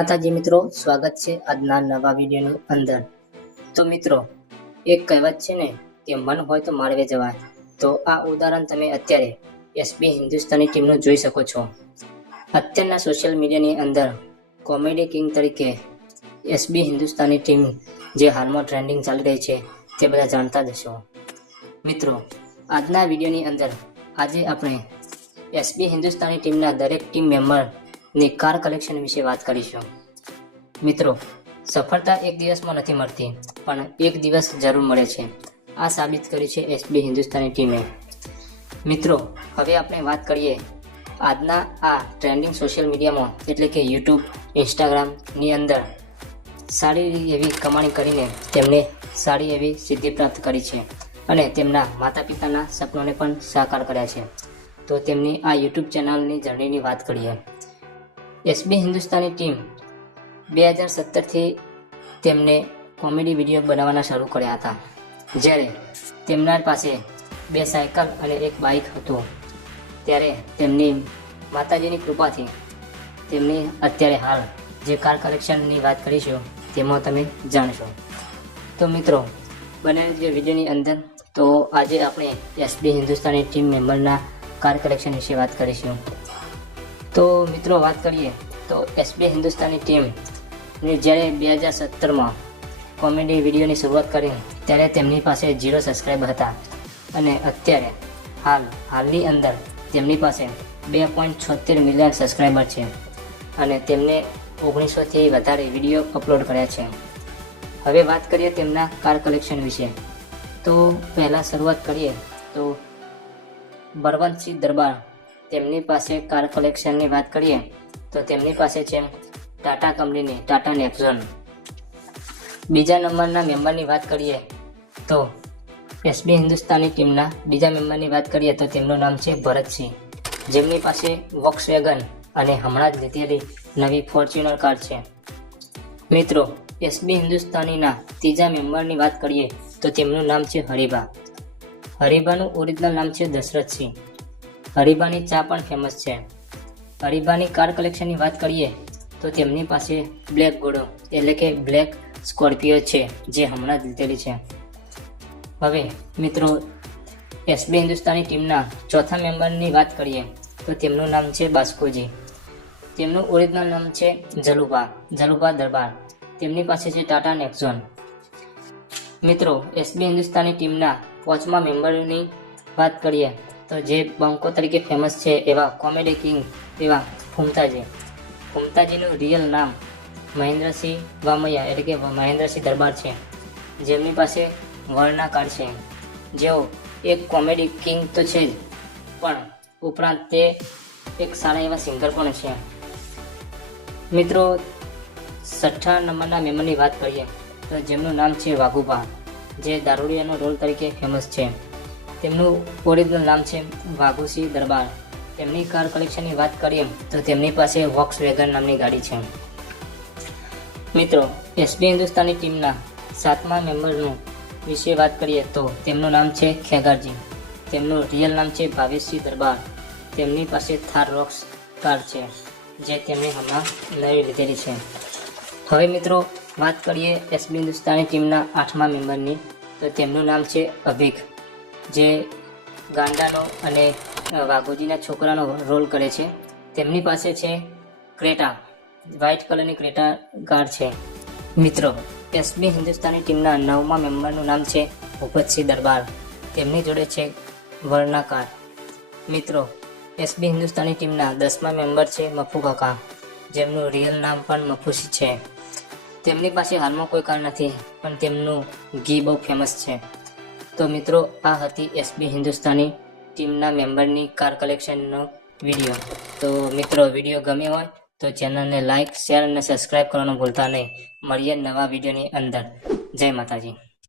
માતાજી મિત્રો, સ્વાગત છે આજના નવા વિડીયોની અંદર। તો મિત્રો, એક કહેવત છે ને કે મન હોય તો માળવે જવાય। તો આ ઉદાહરણ તમે અત્યારે એસબી હિન્દુસ્તાની ટીમનું જોઈ શકો છો। અત્યારના સોશિયલ મીડિયાની અંદર કોમેડી કિંગ તરીકે એસબી હિન્દુસ્તાની ટીમ જે હાલમાં ટ્રેન્ડિંગ ચાલી રહી છે તે બધા જાણતા જ હશો। મિત્રો, આજના વિડીયોની અંદર આજે આપણે એસબી હિન્દુસ્તાની ટીમના દરેક ટીમ મેમ્બરની કાર કલેક્શન વિશે વાત કરીશું। મિત્રો, સફળતા એક દિવસમાં નથી મળતી, પણ એક દિવસ જરૂર મળે છે। આ સાબિત કર્યું છે એસબી હિન્દુસ્તાની ટીમે। મિત્રો, હવે આપણે વાત કરીએ આજના આ ટ્રેન્ડિંગ સોશિયલ મીડિયામાં એટલે કે યુટ્યુબ, ઇન્સ્ટાગ્રામની અંદર સારી એવી કમાણી કરીને તેમણે સારી એવી સિદ્ધિ પ્રાપ્ત કરી છે અને તેમના માતા પિતાના સપનોને પણ સાકાર કર્યા છે। તો તેમની આ યુટ્યુબ ચેનલની જર્નીની વાત કરીએ। એસબી હિન્દુસ્તાની ટીમ 2017થી તેમને કોમેડી વિડીયો બનાવવાના શરૂ કર્યા હતા, જ્યારે તેમના પાસે 2 સાયકલ અને 1 બાઇક હતું। ત્યારે તેમની માતાજીની કૃપાથી તેમની અત્યારે હાલ જે કાર કલેક્શનની વાત કરીશું તેમાં તમે જાણશો। તો મિત્રો, બને જે વિડીયોની અંદર તો આજે આપણે એસબી હિન્દુસ્તાની ટીમ મેમ્બરના કાર કલેક્શન વિશે વાત કરીશું। તો મિત્રો, વાત કરીએ તો એસબી હિન્દુસ્તાની ટીમને જ્યારે 2017માં કોમેડી વિડીયોની શરૂઆત કરી ત્યારે તેમની પાસે 0 સબસ્ક્રાઈબર હતા અને અત્યારે હાલની અંદર તેમની પાસે 2.76 મિલિયન સબસ્ક્રાઈબર છે અને તેમને 1900થી વધારે વિડીયો અપલોડ કર્યા છે। હવે વાત કરીએ તેમના કાર કલેક્શન વિશે। તો પહેલાં શરૂઆત કરીએ તો બળવંતસિંહ દરબાર, તેમની પાસે કાર કલેક્શનની વાત કરીએ તો તેમની પાસે છે ટાટા કંપનીની ટાટા નેક્સોન। બીજા નંબરના મેમ્બરની વાત કરીએ તો એસબી હિન્દુસ્તાની ટીમના બીજા મેમ્બરની વાત કરીએ તો તેમનું નામ છે ભરતસિંહ, જેમની પાસે વોક્સવેગન અને હમણાં જ લીધેલી નવી ફોર્ચ્યુનર કાર છે। મિત્રો, એસબી હિન્દુસ્તાનીના ત્રીજા મેમ્બરની વાત કરીએ તો તેમનું નામ છે હરિભા। હરિભાનું ઓરિજિનલ નામ છે દશરથસિંહ। હરિભાની ચા પણ ફેમસ છે। હરિભાની કાર કલેક્શનની વાત કરીએ તો તેમની પાસે બ્લેક ઘોડો એટલે કે બ્લેક સ્કોર્પિયો છે, જે હમણાં જ લીધેલી છે। હવે મિત્રો, એસબી હિન્દુસ્તાની ટીમના ચોથા મેમ્બરની વાત કરીએ તો તેમનું નામ છે બાસ્કોજી। તેમનું ઓરિજિનલ નામ છે જલુભા દરબાર। તેમની પાસે છે ટાટા નેક્સોન। મિત્રો, એસબી હિન્દુસ્તાની ટીમના 5મા મેમ્બરની વાત કરીએ તો જે બંકો તરીકે ફેમસ છે એવા કોમેડી કિંગ એવા ફૂમતાજીનું રિયલ નામ મહેન્દ્રસિંહ વામૈયા એટલે કે મહેન્દ્રસિંહ દરબાર છે, જેમની પાસે વર્ના કાર છે। જેઓ એક કોમેડી કિંગ તો છે જ, પણ ઉપરાંત તે એક સારા એવા સિંગર પણ છે। મિત્રો, 6થા નંબરના મેમ્બરની વાત કરીએ તો જેમનું નામ છે વાઘુભા, જે દારૂડિયાનો રોલ તરીકે ફેમસ છે। તેમનું ઓરિજિનલ નામ છે વાઘુસિંહ દરબાર। તેમની કાર કલેક્શનની વાત કરીએ તો તેમની પાસે વોક્સવેગન નામની ગાડી છે। મિત્રો, એસબી હિન્દુસ્તાની ટીમના 7મા મેમ્બરનું વિશે વાત કરીએ તો તેમનું નામ છે ખેગારજી। તેમનું રિયલ નામ છે ભાવેશસિંહ દરબાર। તેમની પાસે થાર રોક્સ કાર છે, જે તેમણે હમણાં નવી લીધેલી છે। હવે મિત્રો, વાત કરીએ એસબી હિન્દુસ્તાની ટીમના 8મા મેમ્બરની તો તેમનું નામ છે અભિક, જે ગાંડાનો અને વાઘોજીના છોકરાનો રોલ કરે છે। તેમની પાસે છે ક્રેટા, વ્હાઇટ કલરની ક્રેટા કાર છે। મિત્રો, એસબી હિન્દુસ્તાની ટીમના 9મા મેમ્બરનું નામ છે ભૂપતસિંહ દરબાર। તેમની જોડે છે વર્ના કાર। મિત્રો, એસબી હિન્દુસ્તાની ટીમના 10મા મેમ્બર છે મફુ કાકા, જેમનું રિયલ નામ પણ મફુસી છે। તેમની પાસે હાલમાં કોઈ કાર નથી, પણ તેમનું ઘી બહુ ફેમસ છે। તો મિત્રો, આ હતી એસબી હિન્દુસ્તાની ટીમના મેમ્બરની કાર કલેક્શનનો વિડીયો। તો મિત્રો, વિડીયો ગમ્યો હોય તો ચેનલને લાઇક, શેર અને સબસ્ક્રાઈબ કરવાનું ભૂલતા નહીં। મળીએ નવા વિડીયોની અંદર। જય માતાજી।